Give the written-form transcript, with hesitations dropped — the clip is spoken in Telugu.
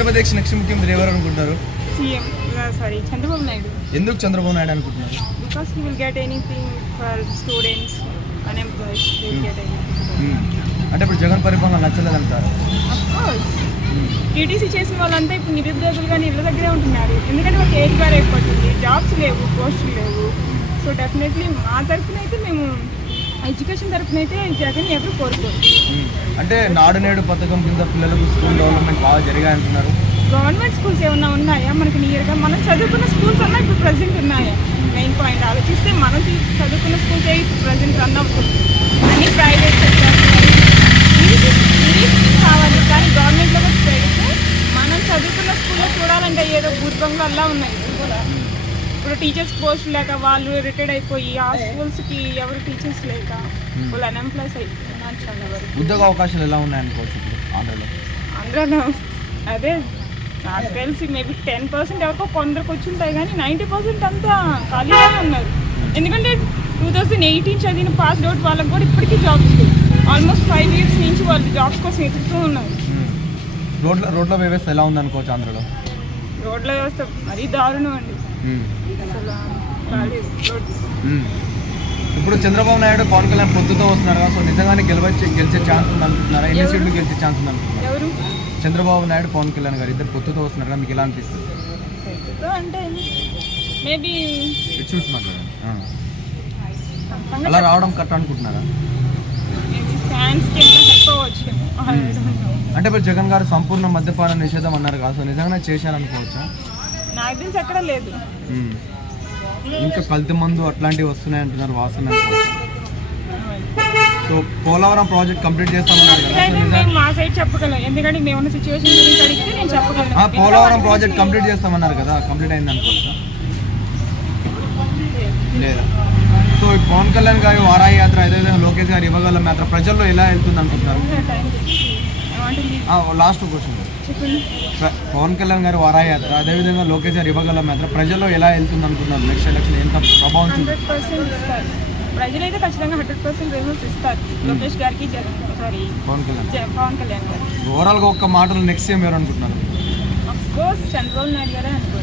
ఆంధ్రప్రదేశ్ నెక్స్ట్ ముఖ్యమంత్రి ఎవరు అనుకుంటున్నారు? సీఎం చంద్రబాబు నాయుడు. ఎందుకు చంద్రబాబు నాయుడు అనుకుంటున్నారు? Because he will get anything for students unemploys will get anything. అంటే ఇప్పుడు జగన్ పరిపాలన నచ్చలేదంటారు? ఆఫ్ కోర్స్ టీటీసీ చేసిన వాళ్ళంతా ఇప్పుడు నిరుద్యోగులుగా ఇళ్ళ దగ్గరే ఉంటున్నారు. ఎందుకంటే వాళ్ళకి ఏజ్ బార్ అయిపోతుంది, జాబ్స్ లేవు, పోస్టులు లేవు. సో డెఫినెట్లీ మా తరఫున అయితే మేము ఎడ్యుకేషన్ తరఫున అయితే జగన్ ఎవరు కోరుకోరు. అంటే నాడు నేడు పథకం కింద పిల్లలకు స్కూల్ డెవలప్మెంట్ బాగా జరిగాయి అంటున్నారు. గవర్నమెంట్ స్కూల్స్ ఏమన్నా ఉన్నాయా మనకి నియర్గా? మనం చదువుకున్న స్కూల్స్ అన్నా ఇప్పుడు ప్రజెంట్ ఉన్నాయా? మెయిన్ పాయింట్ ఆలోచిస్తే మనం చదువుకున్న స్కూల్స్ ఇప్పుడు ప్రజెంట్ రన్ అవుతుంది. అన్ని ప్రైవేట్ సెక్టర్ కావాలి, కానీ గవర్నమెంట్లో పెడితే మనం చదువుకున్న స్కూల్లో చూడాలంటే ఏదో భూర్భంగా అలా ఉన్నాయి కూడా. ఇప్పుడు టీచర్స్ పోస్ట్ లేక వాళ్ళు రిటైర్డ్ అయిపోయి ఆ స్కూల్స్కి ఎవరు టీచర్స్ లేక వాళ్ళు అన్ఎంప్లాయ్స్ అయిపోయినారు. చాలా వరకు ఉద్యోగ అవకాశాలు ఎలా ఉన్నాయనుకోవచ్చు ఇప్పుడు ఆంధ్రాలో? అదే నాకు తెలిసి మేబీ 10% ఎవరికో కొందరికి వచ్చి ఉంటాయి, కానీ 90% అంతా ఖాళీగానే ఉన్నారు. ఎందుకంటే 2018 చదివిన పాస్డ్ అవుట్ వాళ్ళకి కూడా ఇప్పటికీ జాబ్స్ లేవు. ఆల్మోస్ట్ 5 years నుంచి వాళ్ళు జాబ్స్ కోసం ఎదుగుతూ ఉన్నారు. రోడ్ల వ్యవస్థ ఎలా ఉందనుకోవచ్చు ఆంధ్రలో? రోడ్ల వ్యవస్థ మరీ దారుణం అండి, అసలు రాలేదు రోడ్డు. ఇప్పుడు చంద్రబాబు నాయుడు పవన్ కళ్యాణ్ పొత్తుతో వస్తున్నారు కదా, సో నిజంగానే గెలిచే ఛాన్స్ ఉంది అనుకుంటున్నారా? ఎన్ని సీట్లు గెలిచే ఛాన్స్ ఉంది అనుకుంటున్నారు? ఎవరు? చంద్రబాబు నాయుడు పవన్ కళ్యాణ్ గారు ఇద్దరు పొత్తుతో వస్తున్నారు కదా, మీకు ఎలా అనిపిస్తుంది? అంటే మేబీ చూసి మాట్లాడండి. అలా రావడం కరెక్ట్ అనుకుంటున్నారా? ఫ్యాన్స్కి హెల్ప్ అవ్వచ్చేమో. అంటే ఇప్పుడు జగన్ గారు సంపూర్ణ మద్యపాన నిషేధం అన్నారు కదా, సో నిజంగానే చేశారనుకోవచ్చా? నాకు తెలిసి ఎక్కడ లేదు. ఇంకా కల్తీ మందు అట్లాంటివి వస్తున్నాయి అంటున్నారు, వాసన అనుకోవచ్చు. సో పోలవరం ప్రాజెక్ట్ కంప్లీట్ చేస్తామన్నారు కదా, మా సైడ్ చెప్పగలం, ఎందుకంటే మేము ఉన్న సిచ్యువేషన్ గురించి అడిగితే నేను చెప్పగలను. పోలవరం ప్రాజెక్ట్ కంప్లీట్ చేస్తామన్నారు కదా, కంప్లీట్ అయింది అనుకోవచ్చా? లేదా? సో పవన్ కళ్యాణ్ గారి వారాయి యాత్ర, అదేవిధంగా లోకేష్ గారి ఇవ్వగలం యాత్ర ప్రజల్లో ఎలా వెళ్తుంది అనుకుంటున్నారు? లాస్ట్ క్వశ్చన్, పవన్ కళ్యాణ్ గారి వారాయి యాత్ర, అదేవిధంగా లోకేష్ గారి ఇవ్వగలం యాత్ర ప్రజల్లో ఎలా వెళ్తుంది అనుకుంటున్నారు? నెక్స్ట్ ఎలక్షన్ ఎంత ప్రభావం? 100% ఇస్తారు ప్రజలైతే, ఖచ్చితంగా 100% రిజల్ట్స్ ఇస్తారు లోకేష్ గారికి, పవన్ కళ్యాణ్ గారికి. ఓవరాల్గా ఒక్క మాటలు నెక్స్ట్ సీఎం ఎవరు అనుకుంటున్నారు? అఫ్ కోర్స్ చంద్రబాబు నాయుడు గారే అనుకుంటున్నారు.